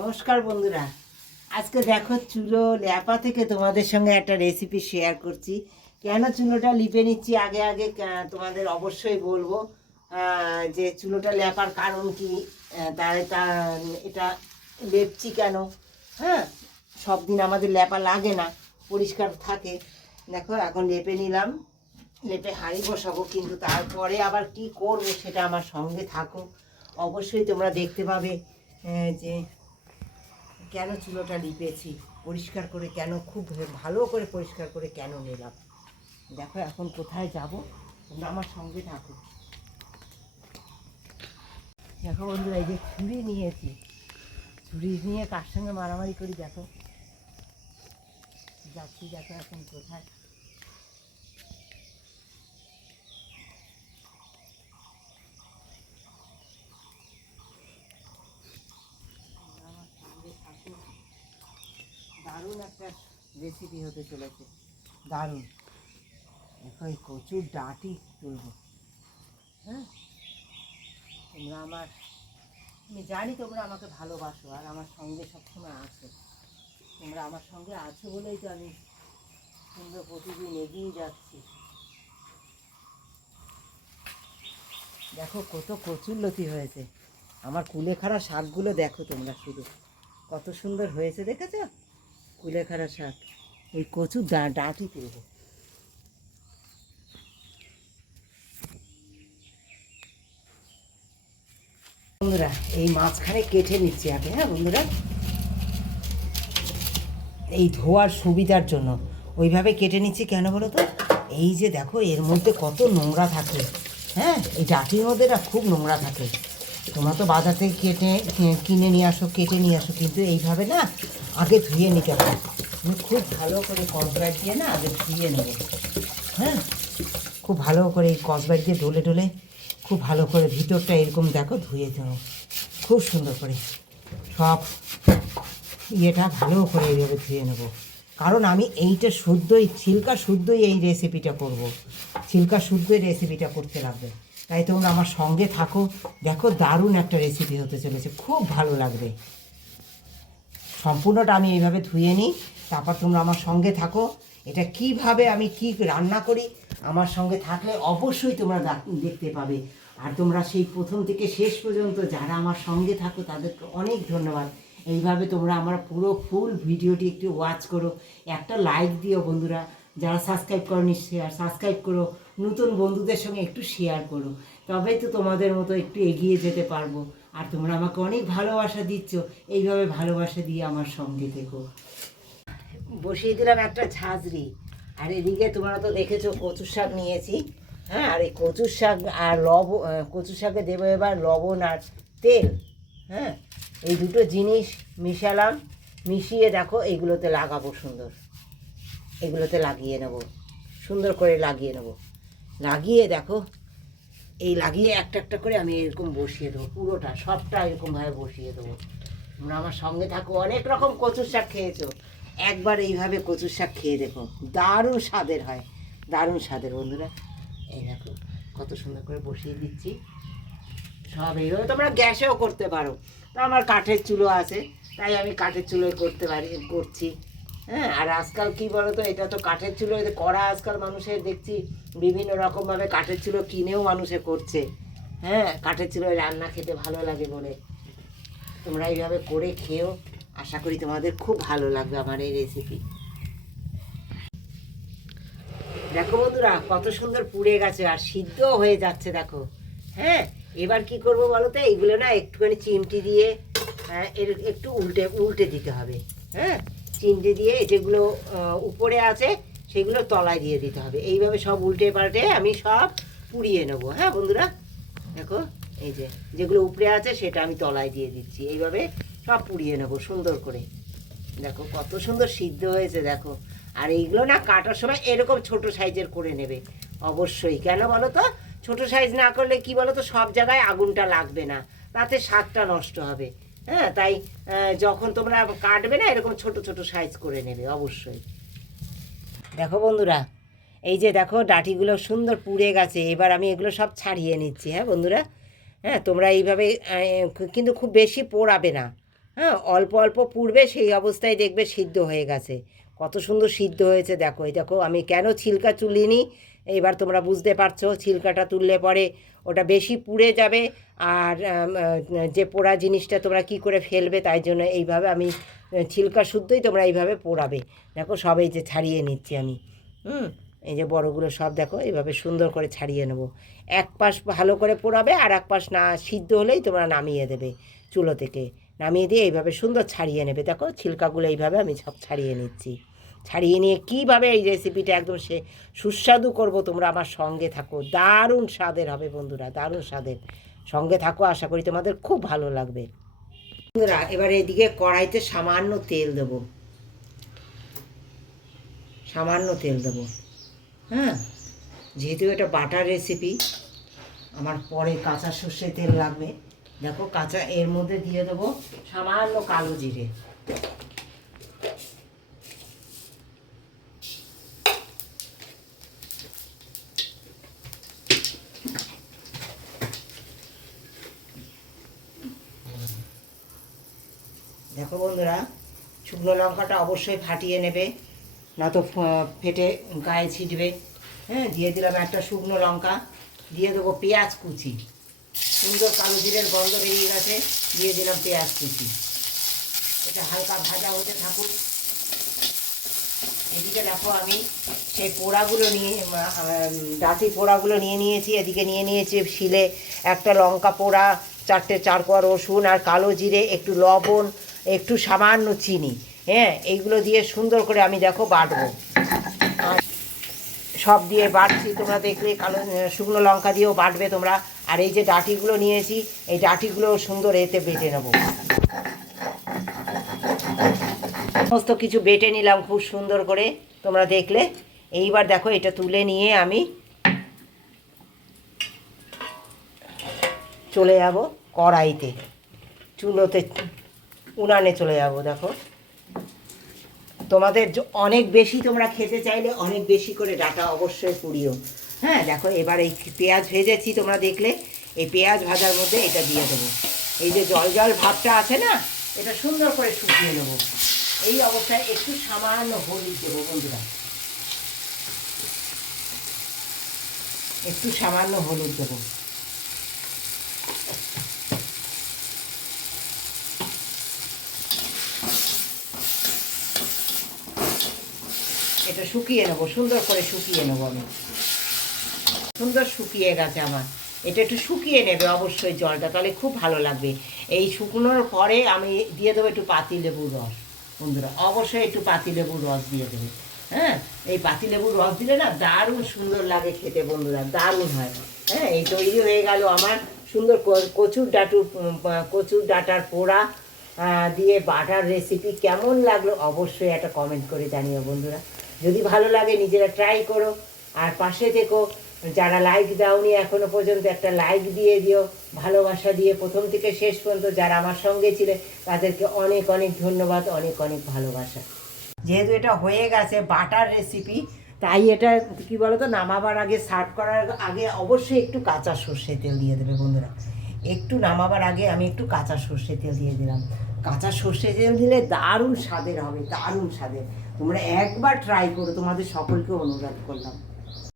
নমস্কার বন্ধুরা, আজকে দেখো চুলো ল্যাপা থেকে তোমাদের সঙ্গে একটা রেসিপি শেয়ার করছি। কেন চুলোটা লিপে নিচ্ছি আগে আগে তোমাদের অবশ্যই বলবো যে চুলোটা ল্যাপার কারণ কি, তার এটা লেপছি কেন। হ্যাঁ, সব দিন আমাদের ল্যাপা লাগে না, পরিষ্কার থাকে। দেখো এখন লেপে নিলাম, লেপে হাঁড়ি বসাবো, কিন্তু তারপরে আবার কি করবো সেটা আমার সঙ্গে থাকো, অবশ্যই তোমরা দেখতে পাবে যে কেন চুলোটা লিপেছি, পরিষ্কার করে কেন, খুব ভালো করে পরিষ্কার করে কেন নিলাম। দেখো এখন কোথায় যাব, তোমরা আমার সঙ্গে থাকো। দেখো বন্ধুরা, এই যে ছুরি নিয়েছি, ছুরি নিয়ে কার সঙ্গে মারামারি করি দেখো, যাচ্ছি দেখো এখন কোথায়। আমার সঙ্গে থাকো, দারুণ একটা রেসিপি হতে চলেছে, দারুণ। দেখো এই কচুর ডাঁটি তুলবো। হ্যাঁ, তোমরা আমি জানি তোমরা আমাকে ভালোবাসো আর আমার সঙ্গে সবসময় আছো। তোমরা আমার সঙ্গে আছো বলেই তো আমি তোমরা প্রতিদিন এগিয়ে যাচ্ছি। দেখো কত কচুর লতি হয়েছে, আমার কুলেখাড়া শাকগুলো দেখো তোমরা, শুধু কত সুন্দর হয়েছে, দেখেছো? কুলেখাড়া শাক, ওই কচুর ডাঁটি তুলবো। বন্ধুরা এই মাঝখানে কেটে নিচ্ছি আগে। হ্যাঁ বন্ধুরা, এই ধোয়ার সুবিধার জন্য ওইভাবে কেটে নিচ্ছি। কেন বলো তো, এই যে দেখো এর মধ্যে কত নোংরা থাকে। হ্যাঁ, এই ডাঁটির মধ্যে না খুব নোংরা থাকে। তোমরা তো বাজার থেকে কিনে নিয়ে আসো, কেটে নিয়ে আসো, কিন্তু এইভাবে না আগে ধুয়ে নিতে হবে। আমি খুব ভালো করে কসবাইট দিয়ে না আগে ধুয়ে নেবো। হ্যাঁ, খুব ভালো করে এই কসবাইট দিয়ে ডলে ডলে খুব ভালো করে ভিতরটা এরকম দেখো ধুয়ে দেবো খুব সুন্দর করে। সব ইয়েটা ভালো করে এইভাবে ধুয়ে নেব, কারণ আমি এইটা শুদ্ধই, ছিলকা শুদ্ধই এই রেসিপিটা করব। ছিলকা শুদ্ধই রেসিপিটা করতে লাগবে, তাই তোমরা আমার সঙ্গে থাকো। দেখো দারুণ একটা রেসিপি হতে চলেছে, খুব ভালো লাগবে। সম্পূর্ণটা আমি এইভাবে ধুয়ে নিই, তারপর তোমরা আমার সঙ্গে থাকো। এটা কিভাবে আমি কি রান্না করি আমার সঙ্গে থাকলে অবশ্যই তোমরা দেখতে পাবে। আর তোমরা সেই প্রথম থেকে শেষ পর্যন্ত যারা আমার সঙ্গে থাকো তাদেরকে অনেক ধন্যবাদ। এইভাবে তোমরা আমার পুরো ফুল ভিডিওটি একটু ওয়াচ করো, একটা লাইক দিও বন্ধুরা। যারা সাবস্ক্রাইব করোনি সাবস্ক্রাইব করো, নতুন বন্ধুদের সঙ্গে একটু শেয়ার করো, তবেই তো তোমাদের মতো একটু এগিয়ে যেতে পারবো। আর তোমরা আমাকে অনেক ভালোবাসা দিচ্ছ, এইভাবে ভালোবাসা দিয়ে আমার সঙ্গে থেকো। বসিয়ে দিলাম একটা ঝাঁঝরি, আর এদিকে তোমরা তো দেখেছো কচুর শাক নিয়েছি। হ্যাঁ, আর এই কচুর শাক আর কচুর শাকে দেবো এবার লবণ আর তেল। হ্যাঁ, এই দুটো জিনিস মিশালাম, মিশিয়ে দেখো এইগুলোতে লাগাবো সুন্দর, এগুলোতে লাগিয়ে নেব, সুন্দর করে লাগিয়ে নেব। লাগিয়ে দেখো এই লাগিয়ে একটা একটা করে আমি এরকম বসিয়ে দেবো, পুরোটা সবটা এরকমভাবে বসিয়ে দেবো। তোমরা আমার সঙ্গে থাকো, অনেক রকম কচুর শাক খেয়েছো, একবার এইভাবে কচুর শাক খেয়ে দেখো, দারুণ স্বাদের হয়, দারুণ স্বাদের বন্ধুরা। এই দেখো কত সুন্দর করে বসিয়ে দিচ্ছি। সব এইভাবে তোমরা গ্যাসেও করতে পারো, তো আমার কাঠের চুলো আছে তাই আমি কাঠের চুলোয় করছি। হ্যাঁ, আর আজকাল কী বলো তো, এটা তো কাঠের চুলো করা, আজকাল মানুষের দেখছি বিভিন্ন রকমভাবে কাঠের চুলো কিনেও মানুষে করছে। হ্যাঁ, কাঠের চুলোয় রান্না খেতে ভালো লাগে বলে তোমরা এইভাবে করে খেয়েও, আশা করি তোমাদের খুব ভালো লাগবে আমার এই রেসিপি। দেখো বন্ধুরা কত সুন্দর পুড়ে গেছে আর সিদ্ধ হয়ে যাচ্ছে দেখো। হ্যাঁ, এবার কি করব বলো তো, এইগুলো না একটুখানি চিমটি দিয়ে এর একটু উল্টে উল্টে দিতে হবে। হ্যাঁ, চিমটি দিয়ে যেগুলো উপরে আছে সেগুলো তলায় দিয়ে দিতে হবে। এইভাবে সব উল্টে পাল্টে আমি সব পুড়িয়ে নেবো। হ্যাঁ বন্ধুরা, দেখো এই যে যেগুলো উপরে আছে সেটা আমি তলায় দিয়ে দিচ্ছি, এইভাবে সব পুড়িয়ে নেবো সুন্দর করে। দেখো কত সুন্দর সিদ্ধ হয়েছে দেখো। আর এইগুলো না কাটার সময় এরকম ছোট সাইজের করে নেবে অবশ্যই। কেন বলো তো, ছোট সাইজ না করলে কি বলো তো, সব জায়গায় আগুনটা লাগবে না, তাতে স্বাদটা নষ্ট হবে। হ্যাঁ, তাই যখন তোমরা কাটবে না এরকম ছোট ছোট সাইজ করে নেবে অবশ্যই। দেখো বন্ধুরা, এই যে দেখো ডাঁটিগুলো সুন্দর পুড়ে গেছে, এবার আমি এগুলো সব ছাড়িয়ে নিচ্ছি। হ্যাঁ বন্ধুরা, হ্যাঁ তোমরা এইভাবে কিন্তু খুব বেশি পোড়াবে না। হ্যাঁ, অল্প অল্প পুড়বে, সেই অবস্থায় দেখবে সিদ্ধ হয়ে গেছে। কত সুন্দর সিদ্ধ হয়েছে দেখো। এই দেখো আমি কেন ছিলকা তুলিনি, এবার তোমরা বুঝতে পারছো। ছিলকাটা তুললে পরে ওটা বেশি পুড়ে যাবে, আর যে পোড়া জিনিসটা তোমরা কি করে ফেলবে, তাই জন্য এইভাবে আমি ছিলকা শুদ্ধই তোমরা এইভাবে পোড়াবে। দেখো সব এই যে ছাড়িয়ে নিচ্ছি আমি। এই যে বড়গুলো সব দেখো এইভাবে সুন্দর করে ছাড়িয়ে নেব। এক পাশ ভালো করে পোড়াবে, আর এক পাশ না সিদ্ধ হলেই তোমরা নামিয়ে দেবে চুলো থেকে। নামিয়ে দিয়ে এইভাবে সুন্দর ছাড়িয়ে নেবে। দেখো ছিলকাগুলো এইভাবে আমি সব ছাড়িয়ে নিচ্ছি। ছাড়িয়ে নিয়ে কীভাবে এই রেসিপিটা একদম সুস্বাদু করব, তোমরা আমার সঙ্গে থাকো। দারুণ স্বাদের হবে বন্ধুরা, দারুণ স্বাদের। সঙ্গে থাকো, আশা করি তোমাদের খুব ভালো লাগবে বন্ধুরা। এবার এদিকে কড়াইতে সামান্য তেল দেবো, সামান্য তেল দেবো। হ্যাঁ, যেহেতু এটা বাটার রেসিপি, আমার পরে কাঁচা সর্ষে তেল লাগবে। দেখো কাঁচা, এর মধ্যে দিয়ে দেবো সামান্য কালো জিরে। দেখো বন্ধুরা, শুকনো লঙ্কাটা অবশ্যই ফাটিয়ে নেবে, না তো ফেটে গায়ে ছিটবে। হ্যাঁ, দিয়ে দিলাম একটা শুকনো লঙ্কা, দিয়ে দেবো পেঁয়াজ কুচি। সুন্দর কালো জিরের গন্ধ বেরিয়ে গেছে, দিয়ে দিলাম পেঁয়াজ কুচি। এটা হালকা ভাজা হতে থাকুক। এদিকে দেখো আমি সেই পোড়াগুলো নিয়ে ডাঁটি পোড়াগুলো নিয়ে নিয়েছি। এদিকে নিয়ে নিয়েছি শিলে একটা লঙ্কা পোড়া, 4 কোয়া রসুন, আর কালো জিরে, একটু লবণ, একটু সামান্য চিনি। হ্যাঁ, এইগুলো দিয়ে সুন্দর করে আমি দেখো বাটবো। আর সব দিয়ে বাটছি, তোমরা দেখলে কালো শুকনো লঙ্কা দিয়েও বাটবে তোমরা। আর এই যে ডাঁটিগুলো নিয়েছি, এই ডাঁটিগুলো সুন্দর এতে বেটে নেবো। সমস্ত কিছু বেটে নিলাম খুব সুন্দর করে, তোমরা দেখলে। এইবার দেখো এটা তুলে নিয়ে আমি চলে যাব কড়াইতে, চুলোতে, উনানে চলে যাব। দেখো তোমাদের অনেক বেশি তোমরা খেতে চাইলে অনেক বেশি করে ডাঁটা অবশ্যই পুড়িও। হ্যাঁ, দেখো এবার এই পেঁয়াজ ভেজেছি তোমরা দেখলে, এই পেঁয়াজ ভাজার মধ্যে এটা দিয়ে দেবো। এই যে জল জল ভাবটা আছে না, এটা সুন্দর করে শুকিয়ে নেবো। এই অবস্থায় একটু সামান্য হলুদ দেবো বন্ধুরা, একটু সামান্য হলুদ দেবো। এটা শুকিয়ে নেবো, সুন্দর করে শুকিয়ে নেবো আমি। সুন্দর শুকিয়ে গেছে আমার। এটা একটু শুকিয়ে নেবে অবশ্যই জলটা, তাহলে খুব ভালো লাগবে। এই শুকনোর পরে আমি দিয়ে দেবো একটু পাতিলেবুর রস বন্ধুরা, অবশ্যই একটু পাতিলেবুর রস দিয়ে দেবে। হ্যাঁ, এই পাতিলেবুর রস দিলে না দারুণ সুন্দর লাগে খেতে বন্ধুরা, দারুণ হয়। হ্যাঁ, এই তৈরি হয়ে গেল আমার সুন্দর কচুর ডাঁটার পোড়া দিয়ে বাটার রেসিপি। কেমন লাগলো অবশ্যই একটা কমেন্ট করে জানিও বন্ধুরা। যদি ভালো লাগে নিজেরা ট্রাই করো, আর পাশে থেকো। যারা লাইক দাওনি এখনো পর্যন্ত, একটা লাইক দিয়ে দিও, ভালোবাসা দিয়ে প্রথম থেকে শেষ পর্যন্ত যারা আমার সঙ্গে ছিলে তাদেরকে অনেক অনেক ধন্যবাদ, অনেক অনেক ভালোবাসা। যেহেতু এটা হয়ে গেছে বাটার রেসিপি, তাই এটা কি বলো তো, নামাবার আগে, সার্ভ করার আগে অবশ্যই একটু কাঁচা সর্ষে তেল দিয়ে দেবে বন্ধুরা। একটু নামাবার আগে আমি একটু কাঁচা সর্ষে তেল দিয়ে দিলাম। কাঁচা সর্ষে তেল দিলে দারুণ স্বাদের হবে, দারুণ স্বাদের। তোমরা একবার ট্রাই করো, তোমাদের সকলকে অনুরোধ করলাম।